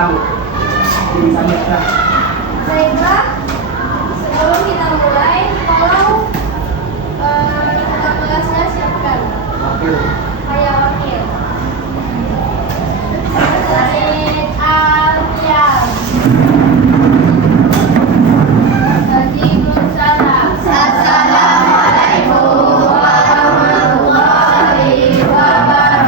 Baiklah, sebelum kita mulai, tolong kita kelasnya siapkan. Kayak wakil. Said Al-Qiyam. Waalaikumsalam. Assalamualaikum warahmatullahi wabarakatuh.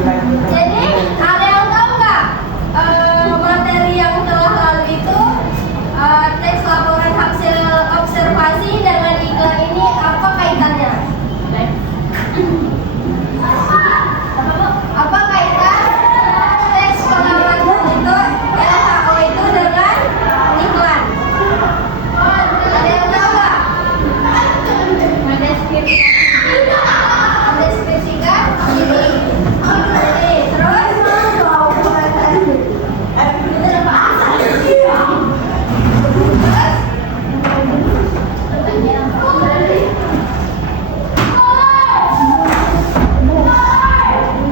Jadi ada yang tahu nggak materi yang telah lalu itu teks laporan hasil observasi dengan iklan ini apa kaitannya? Apa kaitan teks pengamatan itu LHO itu dengan iklan? Ada yang tahu nggak? Mendeskripsikan ini. Terus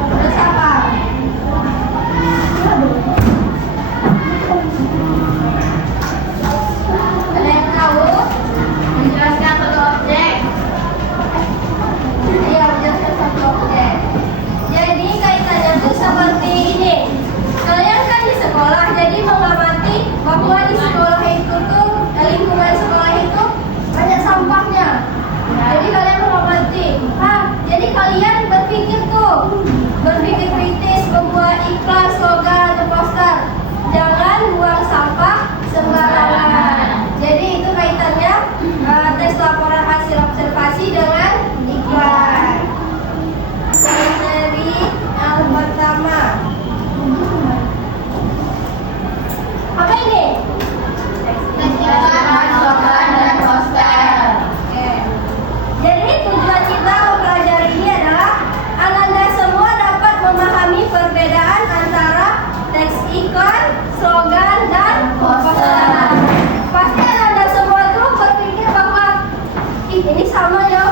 terus apa? Ada yang tahu? Menjelaskan satu objek. Iya, menjelaskan satu objek. Jadi kaitannya tuh seperti ini. Kalian kan di sekolah, jadi mengamati bahwa di sekolah itu tuh lingkungan sekolah itu banyak sampahnya. Jadi kalian mengamati. Jadi kalian berpikir kritis, membuat iklan, slogan atau poster. Jangan buang sampah sembarangan. Jadi itu kaitannya tes laporan hasil observasi dengan iklan. Materi yang pertama. Apa ini? Iklan, slogan, dan poster. Oke. Jadi tujuan kita mempelajari ini adalah Anda semua dapat memahami perbedaan antara teks iklan, slogan, dan poster. Pasti Anda semua tuh berpikir bahwa ini sama ya,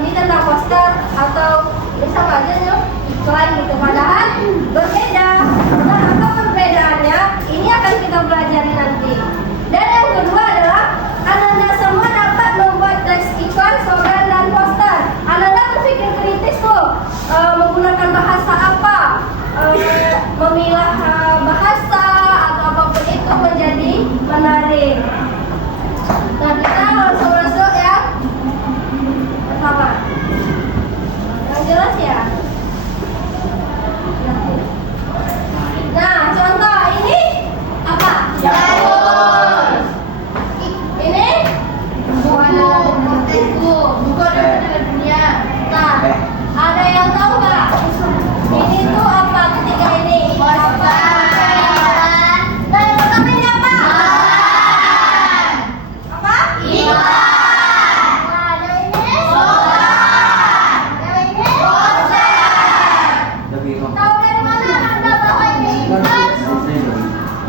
ini tentang poster atau ini sama aja ya iklan gitu. Padahal berbeda. Nah, apa perbedaannya? Ini akan kita pelajari nanti. Dan yang kedua adalah Anda semua dapat membuat teks iklan, slogan, dan poster. Anda berpikir kritis tuh, menggunakan bahasa apa, memilah bahasa atau apapun itu menjadi menarik. Nah, kita langsung masuk yang pertama. Yang jelas ya. Nah, contoh ini apa? Jalur. Ini buku dari dunia. Nah, ada yang tahu nggak? Ini tuh apa ketiga ini? Poster. Nah, yang pertama ini apa? Apa? Iklan. Nah, yang ini? Slogan. Yang ini? Poster. Tahu dari mana Anda bahwa ini iklan?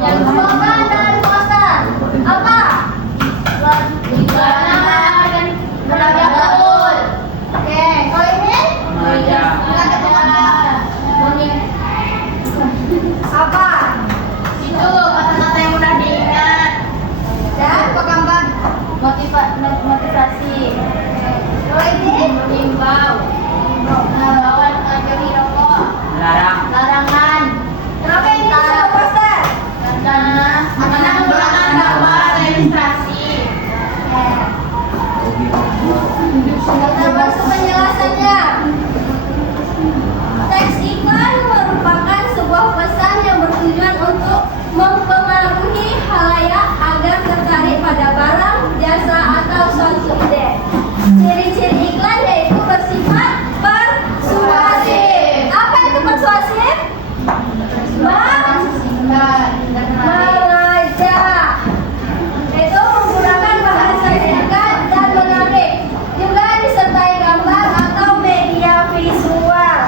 Yang slogan dan poster. Apa? Iklan dan menarik betul. Oke, kalau ini? Apa? Itu kata-kata yang mudah diingat dan penggambar motivasi. Kalau ini? Mengimbau, melawan jauhi rokok, larangan. Kenapa ini disebut poster? Karena menggunakan gambar ilustrasi. Kita masuk penjelasannya. Teks iklan merupakan sebuah pesan yang bertujuan untuk mempengaruhi khalayak agar tertarik pada barang, jasa, atau suatu ide. Ciri-ciri iklan yaitu bersifat persuasif. Apa itu persuasif? Mengajak. Itu menggunakan bahasa singkat dan menarik. Juga disertai gambar atau media visual.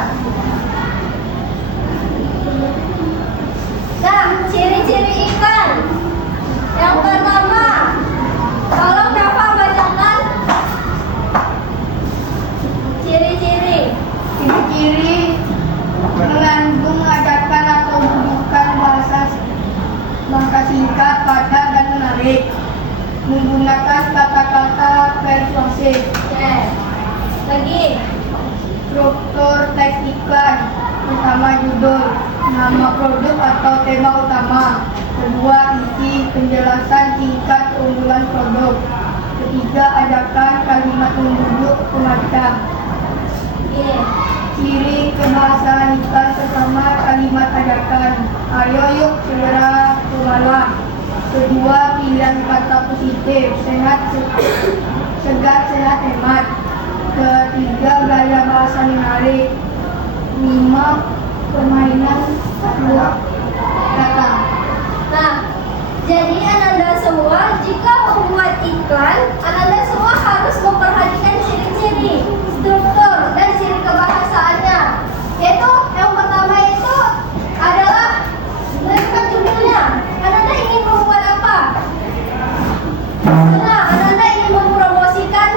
Nah, ciri-ciri iklan. Yang pertama, tolong dapat bacakan ciri-ciri. Ciri-ciri mengandung ajakan atau bukan bahasa singkat, padat, dan menarik. Menggunakan kata-kata persuasif. Oke. Lagi. Struktur teks iklan. Pertama, judul, nama produk atau tema utama. Kedua, isi penjelasan singkat keunggulan produk. Ketiga, ajakan kalimat membujuk pembaca. Oke. Ciri kebahasaan iklan pertama kalimat ajakan. Ayo yuk segera ke malam. Kedua, pilihan kata positif. Sehat, segar, sehat, hemat. Ketiga, gaya bahasa menarik. 5, permainan dua kata. Nah, jadi Ananda semua jika membuat iklan, Ananda semua harus memperhatikan ciri-ciri, struktur, dan ciri kebahasaannya. Yaitu yang pertama itu adalah menentukan judulnya. Ananda ingin membuat apa? Nah, Ananda ingin mempromosikan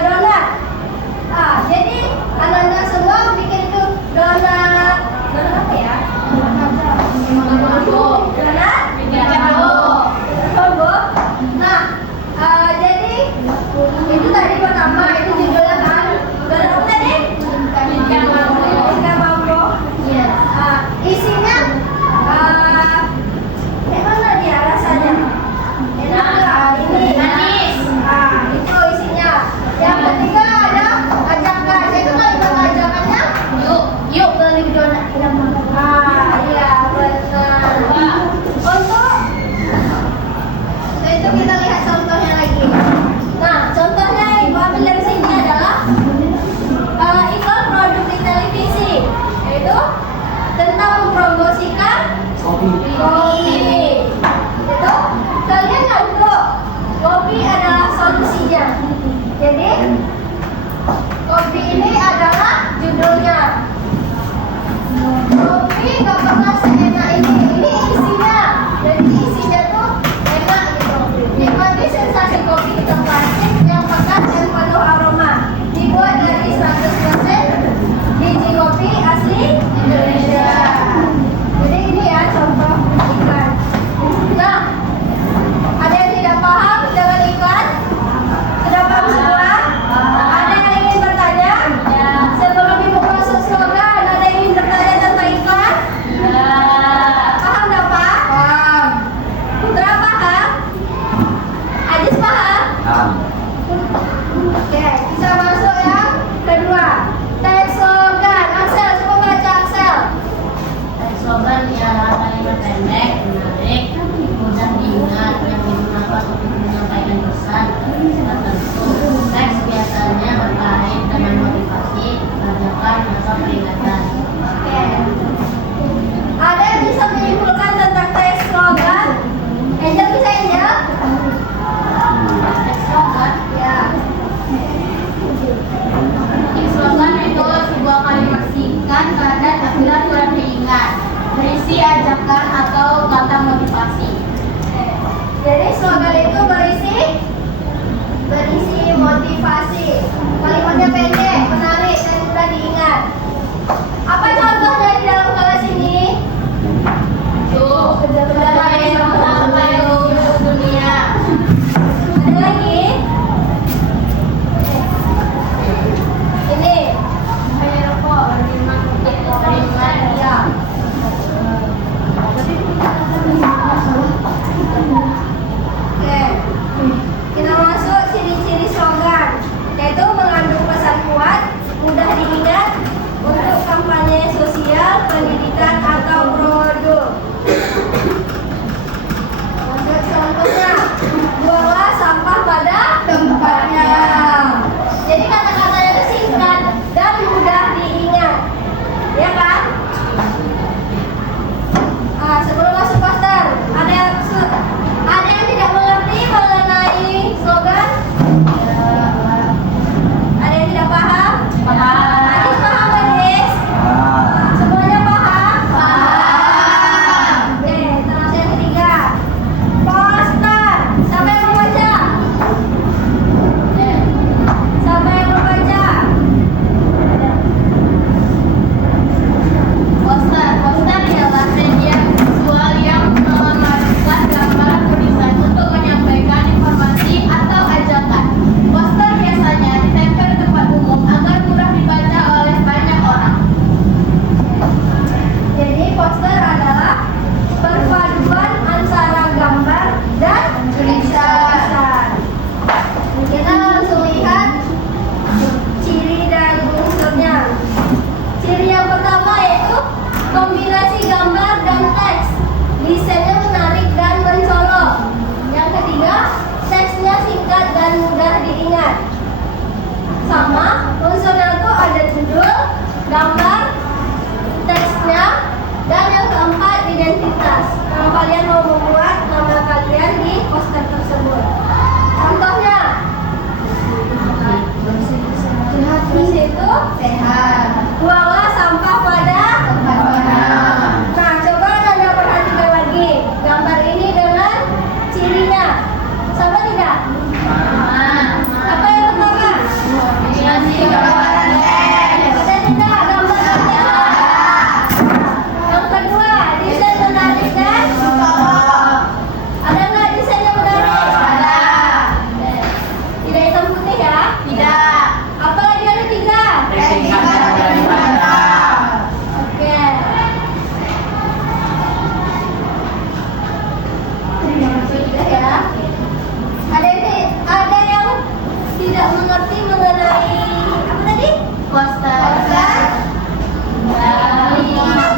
donat. Nah, jadi Ananda semua bikin itu donat apa ya? Donat? Combo. Nah, jadi itu tadi pertama, itu judulnya kan donat apa tadi? Ikan mambo. Iya. Isinya gimana dia rasanya? Enak nggak? Ini manis. Itu isinya. Yang ketiga ada ajakan. Itu kalimat ajakannya. Yuk beli donat ikan mambo. Iya benar. Untuk itu kita lihat contohnya lagi. Nah, contohnya yang Ibu ambil dari sini adalah iklan produk di televisi, yaitu tentang mempromosikan kopi. Itu kalian ngantuk, kopi adalah solusinya. Jadi kopi ini adalah judulnya. Kopi gak pernah seenak ini. Ini isinya. Jadi isinya tuh enak gitu. Nikmati sensasi kopi hitam plastik yang pekat dan penuh aroma. Dibuat dari 100% biji kopi asli Indonesia. Jadi ini ya contoh iklan. Nah, ada yang tidak paham dengan iklan? Sudah paham semua? Ada yang ingin bertanya? Sebelum Ibu masuk slogan, ada yang ingin bertanya tentang iklan? Paham nggak Pak? Paham. Putra paham? Ajis paham? Oke, bisa masuk yang kedua. Teks slogan. Axel, coba baca Axel. Slogan ialah kalimat pendek, menarik, mudah diingat, yang digunakan untuk menyampaikan pesan tertentu. Teks biasanya berkait dengan motivasi, ajakan, atau peringatan. Oke. Ada yang bisa menyimpulkan tentang teks slogan? Angel bisa Angel? Teks slogan, Ya. slogan itu sebuah kalimat singkat, padat, akurat, mudah diingat, berisi ajakan atau kata motivasi. Jadi slogan itu berisi motivasi. Kalimatnya pendek, menarik, dan mudah diingat. Apa contohnya di dalam kelas ini? Tuh, sampai seluruh dunia. Ada lagi? Ini. Kayak rokok, Kalimat ya. Oke. Kita masuk ciri-ciri slogan, yaitu mengandung pesan kuat, Kombinasi gambar dan teks. Desainnya menarik dan mencolok. Yang ketiga, teksnya singkat dan mudah diingat. Sama, unsurnya tuh ada judul, gambar, teksnya, dan yang keempat identitas. Kalau kalian mau membuat nama kalian di poster tersebut. Contohnya, di situ Sehat. buanglah sampah pada Tempat mana? Nah, coba Anda perhatikan lagi gambar ini dengan cirinya. Sama tidak? Apa yang pertama? Gambaran teks. Ada tidak gambarnya? Yang kedua, desain menarik dan Mencolok. ada nggak desain yang menarik? Ada. Tidak hitam putih ya? Tidak. Apa lagi ada tiga? Singkat dan padat. Oke. Sudah ya. Ada yang tidak mengerti mengenai apa tadi? Poster.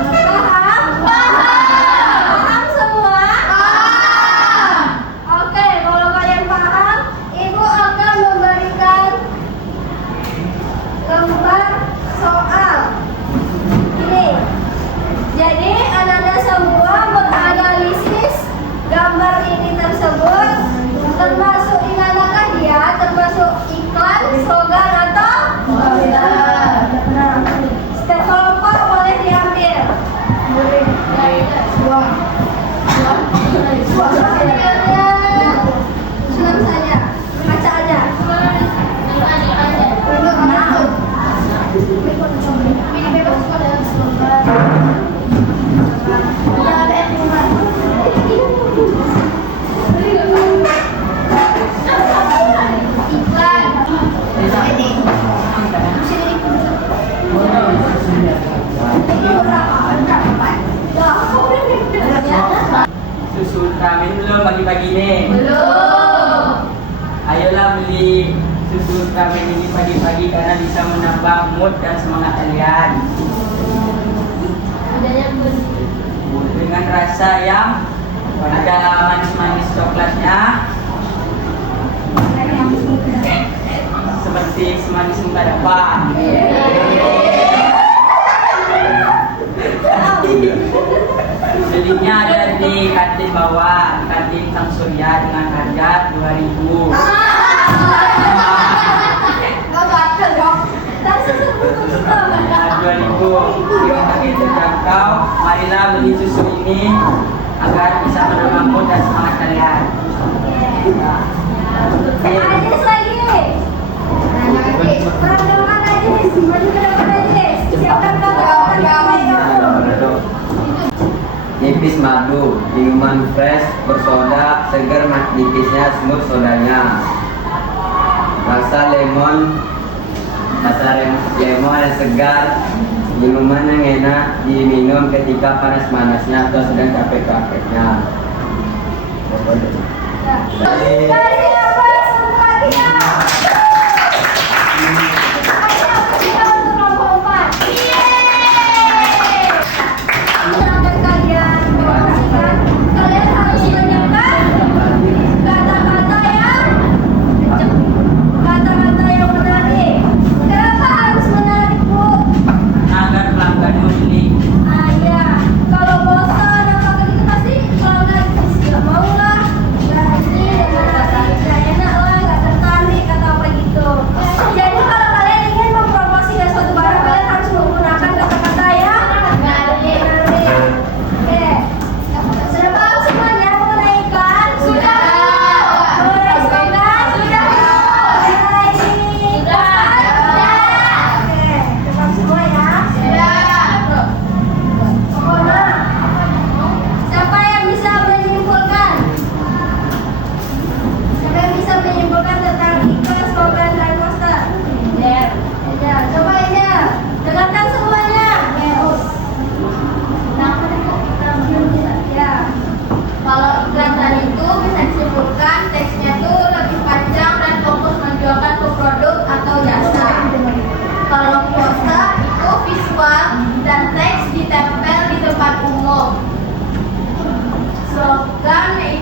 Paham? Paham semua? Oke, kalau kalian paham, Ibu akan memberikan gambar soal. Ini. Jadi, Anda semua menganalisis gambar ini tersebut, termasuk ingatkan dia, termasuk iklan, slogan atau stempel boleh diambil. Buang. Sulam saja, baca aja. Untuk masuk. Ini bebas kok dalam slogan. Iklan. Ini. Susu Ultramin belum pagi-pagi nih? Belum. Ayolah beli susu Ultramin ini pagi-pagi karena bisa menambah mood dan semangat kalian. Dengan rasa yang ada manis-manis coklatnya, seperti semanis muka dapat. Belinya ada di kantin bawah, kantin Sang Surya dengan harga 2.000. Nggak baca dong. 2.000 dengan harga terjangkau. Marilah beli susu ini agar bisa menambah mood dan semangat kalian. Ajis lagi. Perandongan Ajis, maju ke depan Ajis. Siapkan Nipis madu, minuman fresh, bersoda, segar nipisnya, smooth sodanya. Rasa lemon yang segar, minuman yang enak diminum ketika panas-panasnya atau sedang capek-capeknya. Kasih apa sempatnya. Ayo kita untuk lompat. Silakan kalian promosikan. Kalian harus menyiapkan kata-kata yang menarik. Kenapa harus menarik, Bu? Agar pelanggan membeli. Ya, kalau bosan atau begitu pasti pelanggan nggak mau lah, nggak ini nggak enak lah, nggak tertarik atau apa gitu. Jadi kalau kalian ingin mempromosikan suatu barang, kalian harus menggunakan kata-kata yang menarik. Oke, sudah paham semuanya mengenai iklan? Sudah. Mengenai slogan? Sudah. Mengenai poster? Oke, cepat semua ya. Pokoknya, siapa yang bisa menyimpulkan? Siapa yang bisa menyimpulkan tentang iklan, slogan, dan poster? Ya, coba aja. Dengarkan semuanya. Ya. Kalau iklan tadi itu bisa disimpulkan teksnya tuh lebih panjang dan fokus menjualkan ke produk atau jasa. Kalau poster itu visual dan teks ditempel di umum. Slogan